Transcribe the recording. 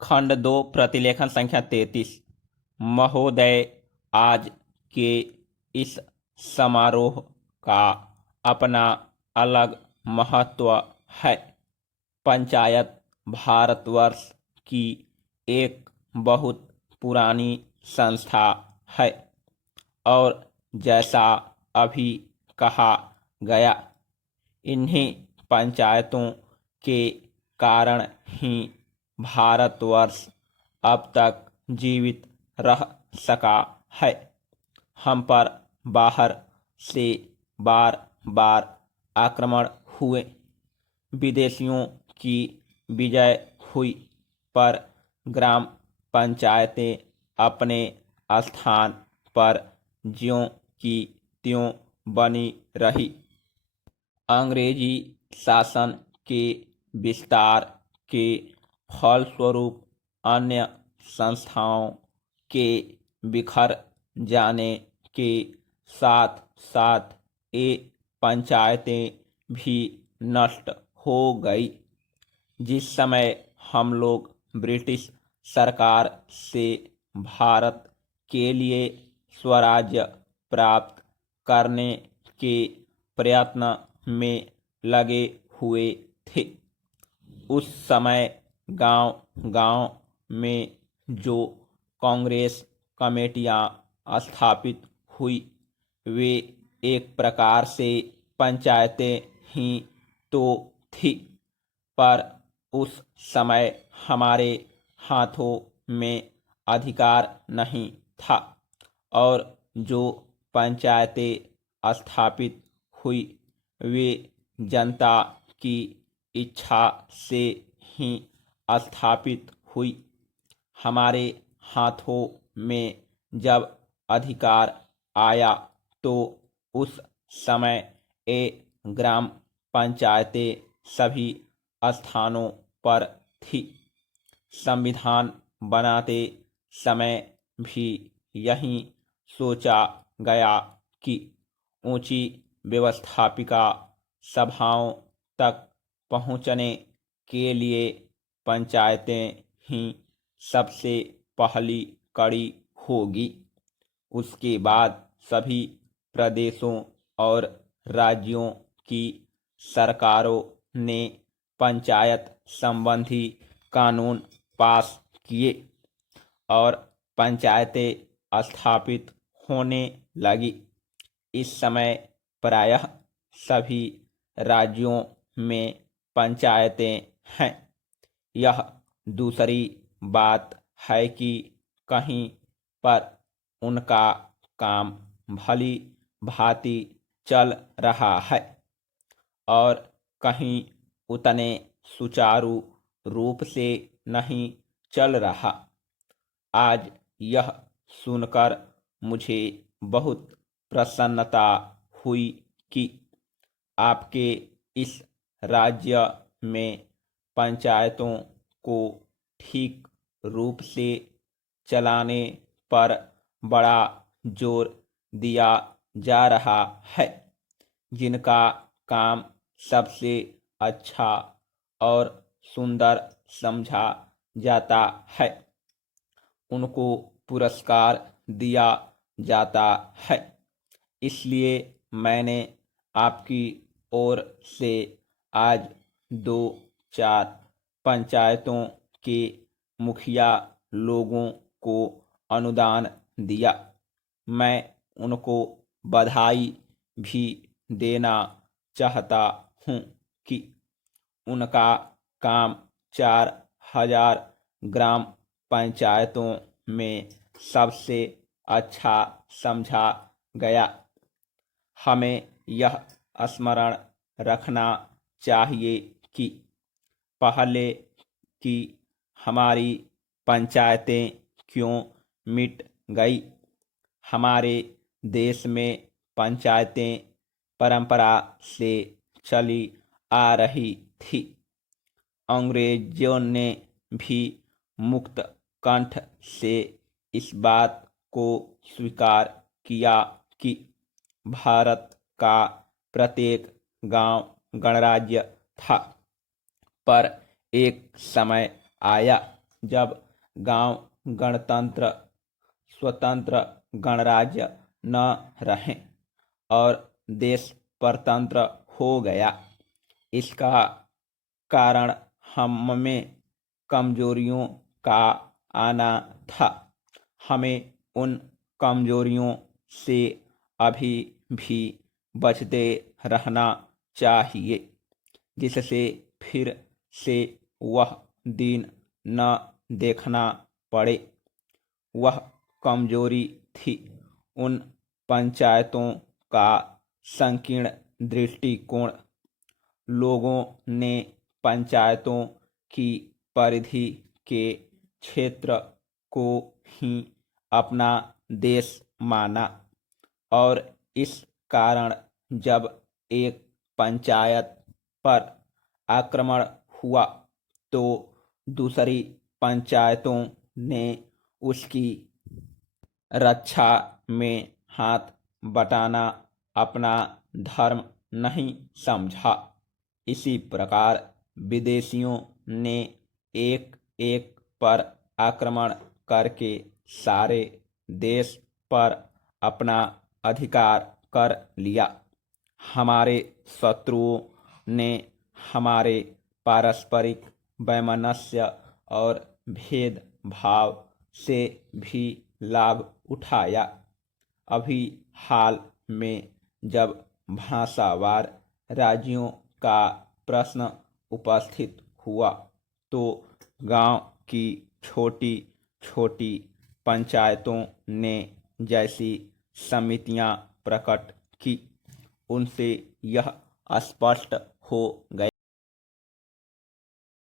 खंड 2 प्रतिलेखन संख्या 33। महोदय, आज के इस समारोह का अपना अलग महत्व है। पंचायत भारतवर्ष की एक बहुत पुरानी संस्था है और जैसा अभी कहा गया, इन्हीं पंचायतों के कारण ही भारतवर्ष अब तक जीवित रह सका है। हम पर बाहर से बार बार आक्रमण हुए, विदेशियों की विजय हुई, पर ग्राम पंचायतें अपने स्थान पर ज्यों की त्यों बनी रही। अंग्रेजी शासन के विस्तार के फलस्वरूप अन्य संस्थाओं के बिखर जाने के साथ साथ ये पंचायतें भी नष्ट हो गई। जिस समय हम लोग ब्रिटिश सरकार से भारत के लिए स्वराज्य प्राप्त करने के प्रयत्न में लगे हुए थे, उस समय गांव-गांव में जो कांग्रेस कमेटियां स्थापित हुई, वे एक प्रकार से पंचायतें ही तो थी, पर उस समय हमारे हाथों में अधिकार नहीं था और जो पंचायतें स्थापित हुई वे जनता की इच्छा से ही स्थापित हुई। हमारे हाथों में जब अधिकार आया तो उस समय ये ग्राम पंचायतें सभी स्थानों पर थी। संविधान बनाते समय भी यही सोचा गया कि ऊंची व्यवस्थापिका सभाओं तक पहुंचने के लिए पंचायतें ही सबसे पहली कड़ी होगी। उसके बाद सभी प्रदेशों और राज्यों की सरकारों ने पंचायत संबंधी कानून पास किए और पंचायतें स्थापित होने लगी। इस समय प्रायः सभी राज्यों में पंचायतें हैं। यह दूसरी बात है कि कहीं पर उनका काम भली भांति चल रहा है और कहीं उतने सुचारू रूप से नहीं चल रहा। आज यह सुनकर मुझे बहुत प्रसन्नता हुई कि आपके इस राज्य में पंचायतों को ठीक रूप से चलाने पर बड़ा जोर दिया जा रहा है। जिनका काम सबसे अच्छा और सुंदर समझा जाता है, उनको पुरस्कार दिया जाता है। इसलिए मैंने आपकी ओर से आज 2-4 पंचायतों के मुखिया लोगों को अनुदान दिया। मैं उनको बधाई भी देना चाहता हूँ कि उनका काम 4000 ग्राम पंचायतों में सबसे अच्छा समझा गया। हमें यह स्मरण रखना चाहिए कि पहले की हमारी पंचायतें क्यों मिट गई। हमारे देश में पंचायतें परंपरा से चली आ रही थी। अंग्रेजों ने भी मुक्त कंठ से इस बात को स्वीकार किया कि भारत का प्रत्येक गांव गणराज्य था, पर एक समय आया जब गांव गणतंत्र स्वतंत्र गणराज्य न रहे और देश परतंत्र हो गया। इसका कारण हम में कमजोरियों का आना था। हमें उन कमजोरियों से अभी भी बचते रहना चाहिए जिससे फिर से वह दिन न देखना पड़े। वह कमजोरी थी उन पंचायतों का संकीर्ण दृष्टिकोण। लोगों ने पंचायतों की परिधि के क्षेत्र को ही अपना देश माना और इस कारण जब एक पंचायत पर आक्रमण हुआ तो दूसरी पंचायतों ने उसकी रक्षा में हाथ बटाना अपना धर्म नहीं समझा। इसी प्रकार विदेशियों ने एक एक पर आक्रमण करके सारे देश पर अपना अधिकार कर लिया। हमारे शत्रुओं ने हमारे पारस्परिक वैमनस्य और भेदभाव से भी लाभ उठाया। अभी हाल में जब भाषावार राज्यों का प्रश्न उपस्थित हुआ तो गांव की छोटी छोटी पंचायतों ने जैसी समितियां प्रकट की उनसे यह स्पष्ट हो गया